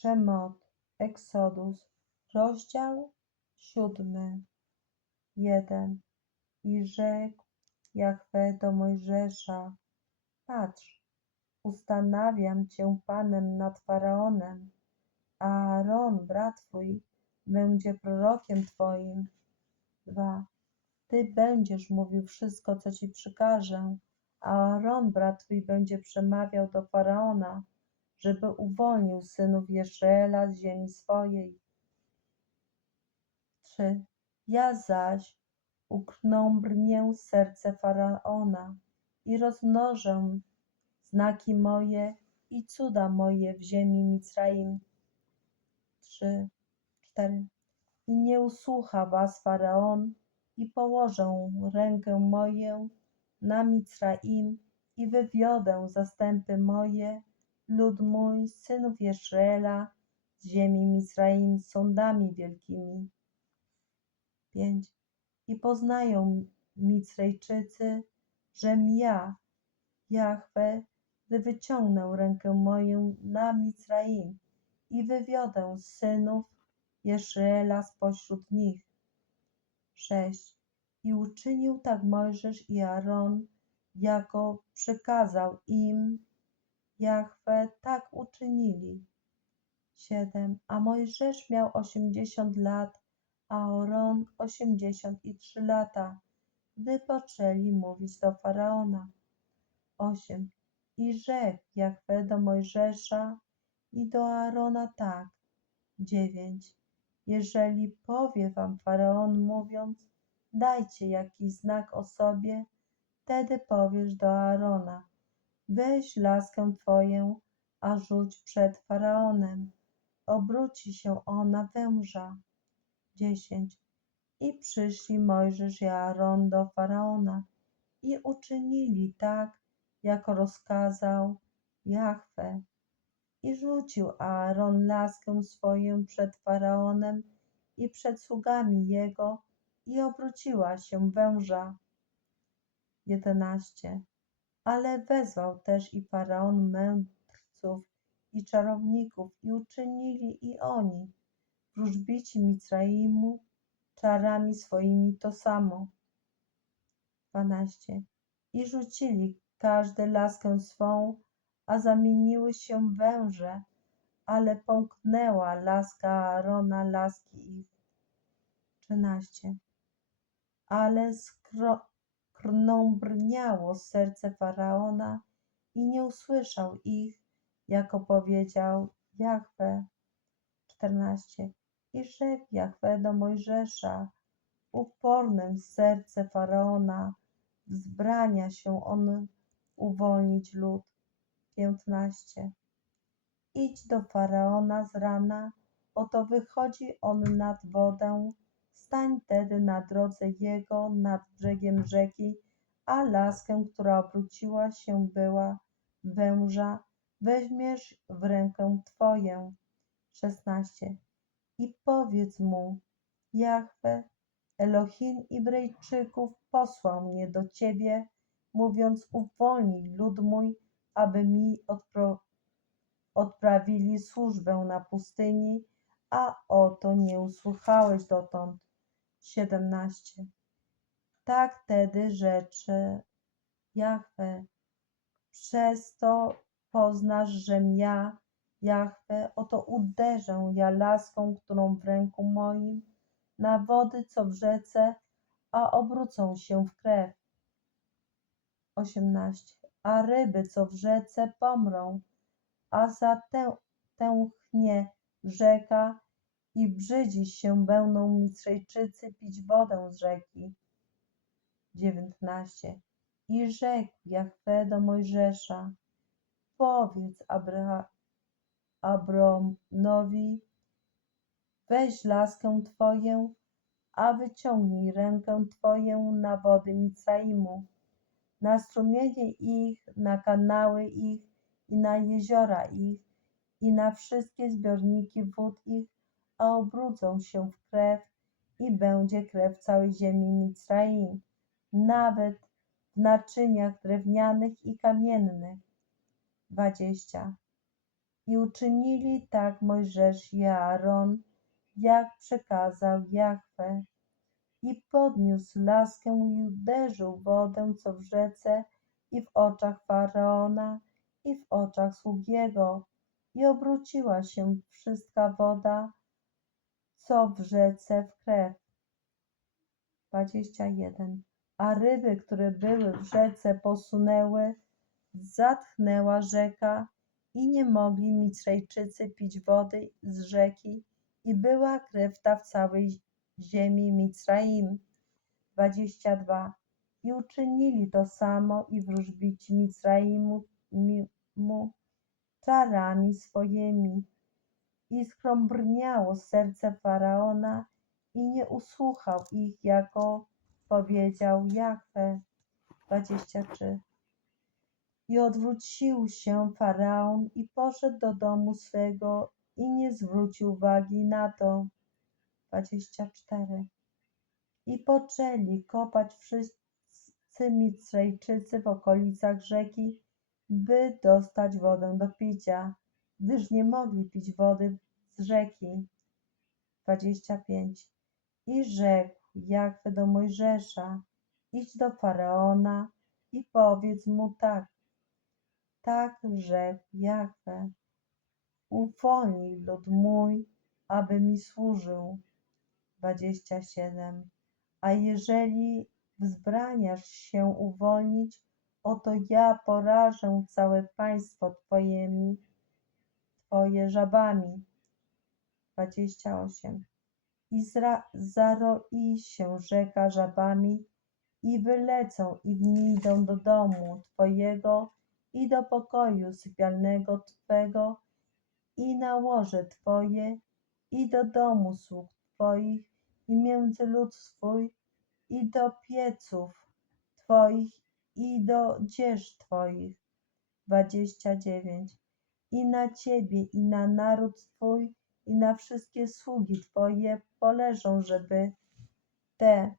Szemot, Eksodus, rozdział siódmy, jeden. I rzekł Jahwe do Mojżesza, patrz, ustanawiam cię panem nad Faraonem, a Aaron, brat twój, będzie prorokiem twoim. Dwa. Ty będziesz mówił wszystko, co ci przykażę, a Aaron, brat twój, będzie przemawiał do Faraona, żeby uwolnił synów Izraela z ziemi swojej. 3. Ja zaś uknąbrnię serce Faraona i rozmnożę znaki moje i cuda moje w ziemi Micraim. 3. 4. I nie usłucha was Faraon i położę rękę moję na Micraim i wywiodę zastępy moje, lud mój, synów Izraela z ziemi Micraim sądami wielkimi. 5. I poznają Micrejczycy, żem ja, Jahwe, gdy wyciągnę rękę moją na Micraim i wywiodę synów Izraela spośród nich. 6. I uczynił tak Mojżesz i Aaron, jako przykazał im Jahwe, tak uczynili. 7. A Mojżesz miał osiemdziesiąt lat, a i trzy lata, gdy poczęli mówić do Faraona. 8. I rzekł Jahwe do Mojżesza i do Aarona tak. 9. Jeżeli powie wam Faraon mówiąc, dajcie jakiś znak o sobie, wtedy powiesz do Aarona, weź laskę twoją, a rzuć przed Faraonem. Obróci się ona węża. 10. I przyszli Mojżesz i Aaron do Faraona i uczynili tak, jak rozkazał Jahwe. I rzucił Aaron laskę swoją przed Faraonem i przed sługami jego i obróciła się węża. 11. Ale wezwał też i Faraon mędrców i czarowników i uczynili i oni, wróżbici Micraimu, czarami swoimi to samo. 12. I rzucili każdy laskę swą, a zamieniły się węże, ale pomknęła laska Aarona laski ich. 13. Ale skrnąbrniało serce Faraona i nie usłyszał ich, jako powiedział Jahwe. 14. I rzekł Jahwe do Mojżesza, upornym serce Faraona, wzbrania się on uwolnić lud. 15. Idź do Faraona z rana, oto wychodzi on nad wodę, stań tedy na drodze jego nad brzegiem rzeki, a laskę, która obróciła się była węża, weźmiesz w rękę twoję. 16. I powiedz mu, Jahwe, Elohim Ibrejczyków posłał mnie do ciebie, mówiąc uwolnij lud mój, aby mi odpro, odprawili służbę na pustyni, a oto nie usłuchałeś dotąd. 17. Tak tedy rzeczy Jahwe, przez to poznasz, żem ja, Jahwe, oto uderzę ja laską, którą w ręku moim, na wody, co w rzece, a obrócą się w krew. 18. A ryby, co w rzece, pomrą, a za tę, tęchnie rzeka i brzydzi się będą Misrejczycy pić wodę z rzeki. 19. I rzekł Jahwe do Mojżesza, powiedz Abra Abromowi, weź laskę Twoję, a wyciągnij rękę Twoją na wody Micraimu, na strumienie ich, na kanały ich i na jeziora ich i na wszystkie zbiorniki wód ich, a obrócą się w krew i będzie krew całej ziemi Micraim, nawet w naczyniach drewnianych i kamiennych. 20. I uczynili tak Mojżesz i Aaron, jak przekazał Jahwe. I podniósł laskę i uderzył wodę, co w rzece, i w oczach Faraona, i w oczach sług jego, i obróciła się wszystka woda, co w rzece, w krew. 21. A ryby, które były w rzece, posunęły, zatchnęła rzeka i nie mogli Mitrejczycy pić wody z rzeki i była krew ta w całej ziemi Micraim. 22. I uczynili to samo i wróżbici Micraimu mi- mu czarami swoimi. I skrąbrniało serce Faraona i nie usłuchał ich, jako powiedział Jahwe. 23. I odwrócił się Faraon i poszedł do domu swego i nie zwrócił uwagi na to. 24. I poczęli kopać wszyscy Micrejczycy w okolicach rzeki, by dostać wodę do picia, gdyż nie mogli pić wody z rzeki. 25. I rzekł Jahwe do Mojżesza, idź do Faraona i powiedz mu tak. Tak rzekł Jahwe, uwolnij lud mój, aby mi służył. 27. A jeżeli wzbraniasz się uwolnić, oto ja porażę całe państwo Twojemi, Twoje żabami. 28. I zra- zaroi się rzeka żabami i wylecą i wnidą do domu Twojego i do pokoju sypialnego Twego i na łoże Twoje i do domu sług Twoich i między lud swój i do pieców Twoich i do dzież Twoich. 29. I na Ciebie i na naród Twój i na wszystkie sługi Twoje poleżą, żeby te